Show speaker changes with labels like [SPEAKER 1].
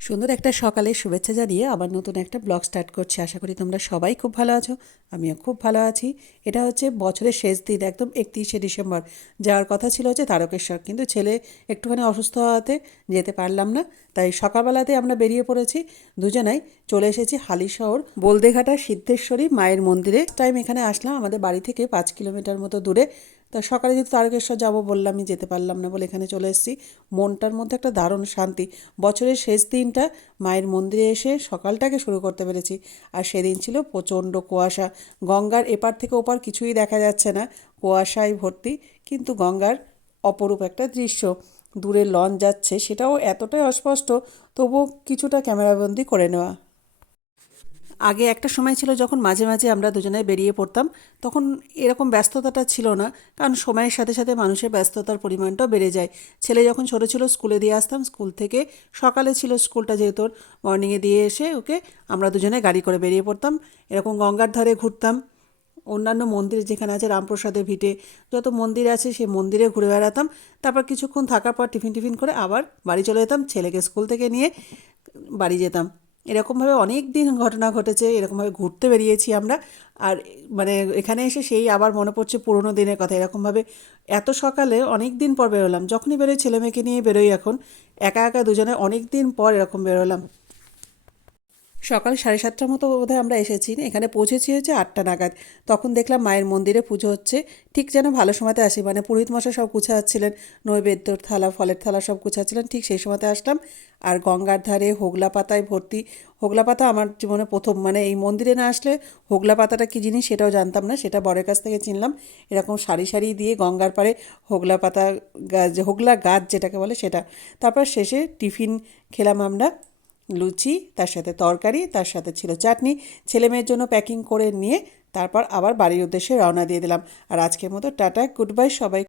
[SPEAKER 1] সুন্দর একটা সকালে শুভেচ্ছা জানিয়ে আবার নতুন একটা ব্লগ স্টার্ট করছি। আশা করি তোমরা সবাই খুব ভালো আছো, আমিও খুব ভালো আছি। এটা হচ্ছে বছরের শেষ দিন, একদম একত্রিশে ডিসেম্বর। যাওয়ার কথা ছিল হচ্ছে তারকেশ্বর, কিন্তু ছেলে একটুখানি অসুস্থ হওয়াতে যেতে পারলাম না। তাই সকালবেলাতে আমরা বেরিয়ে পড়েছি। দুজনাই চলে এসেছি হালিশহর, বলদেঘাটা, সিদ্ধেশ্বরী, মায়ের মন্দিরে। টাইম এখানে আসলাম আমাদের বাড়ি থেকে পাঁচ কিলোমিটার মতো দূরে। তা সকালে যেহেতু তারকেশ্বর যাব বললাম আমি যেতে পারলাম না বলে এখানে চলে এসেছি। মনটার মধ্যে একটা দারুণ শান্তি। বছরের শেষ দিনটা মায়ের মন্দিরে এসে সকালটাকে শুরু করতে পেরেছি। আর সেদিন ছিল প্রচণ্ড কুয়াশা। গঙ্গার এপার থেকে ওপার কিছুই দেখা যাচ্ছে না। কুয়াশায় ভর্তি। কিন্তু গঙ্গার অপরূপ একটা দৃশ্য। দূরে লঞ্চ যাচ্ছে সেটাও এতটাই অস্পষ্ট, তবুও কিছুটা ক্যামেরাবন্দি করে নেওয়া। আগে একটা সময় ছিল যখন মাঝে মাঝে আমরা দুজনে বেরিয়ে পড়তাম, তখন এরকম ব্যস্ততাটা ছিল না। কারণ সময়ের সাথে সাথে মানুষের ব্যস্ততার পরিমাণটাও বেড়ে যায়। ছেলে যখন ছোটো ছিল, স্কুলে দিয়ে আসতাম। স্কুল থেকে সকালে ছিল স্কুলটা যেহেতু মর্নিংয়ে দিয়ে এসে ওকে আমরা দুজনে গাড়ি করে বেরিয়ে পড়তাম। এরকম গঙ্গার ধারে ঘুরতাম। অন্যান্য মন্দির যেখানে আছে, রামপ্রসাদের ভিটে, যত মন্দির আছে সেই মন্দিরে ঘুরে বেড়াতাম। তারপর কিছুক্ষণ থাকার পর টিফিন টিফিন করে আবার বাড়ি চলে যেতাম। ছেলেকে স্কুল থেকে নিয়ে বাড়ি যেতাম। এরকমভাবে অনেক দিন ঘটনা ঘটেছে, এরকমভাবে ঘুরতে বেরিয়েছি আমরা। আর মানে এখানে এসে সেই আবার মনে পড়ছে পুরোনো দিনের কথা। এরকমভাবে এত সকালে অনেক দিন পর বেরোলাম। যখনই বেরোই ছেলে মেয়েকে নিয়ে বেরোই এখন, একা একা দুজনে অনেক দিন পর এরকম বেরোলাম। সকাল সাড়ে সাতটার মতো বোধহয় আমরা এসেছি। এখানে পৌঁছেছি হচ্ছে আটটা নাগাদ। তখন দেখলাম মায়ের মন্দিরে পুজো হচ্ছে। ঠিক যেন ভালো সময়তে আসি। মানে পুরোহিত মশাই সব গুছাচ্ছিলেন নৈবেদ্যর থালা, ফলের থালা সব গুছাচ্ছিলেন। ঠিক সেই সময়তে আসলাম। আর গঙ্গার ধারে হোগলা পাতায় ভর্তি। হোগলা পাতা আমার জীবনে প্রথম। মানে এই মন্দিরে না আসলে হোগলা পাতাটা কী জিনিস সেটাও জানতাম না। সেটা বরের কাছ থেকে চিনলাম। এরকম সারি সারি দিয়ে গঙ্গার পাড়ে হোগলা পাতা গাছ, হোগলা গাছ যেটাকে বলে সেটা। তারপর শেষে টিফিন খেলাম আমরা। লুচি, তার সাথে তরকারি, তার সাথে ছিল চাটনি। ছেলে মেয়ের জন্য প্যাকিং করে নিয়ে তারপর আবার বাড়ির উদ্দেশ্যে রওনা দিয়ে দিলাম। আর আজকের মতো টাটা গুড বাই সবাই।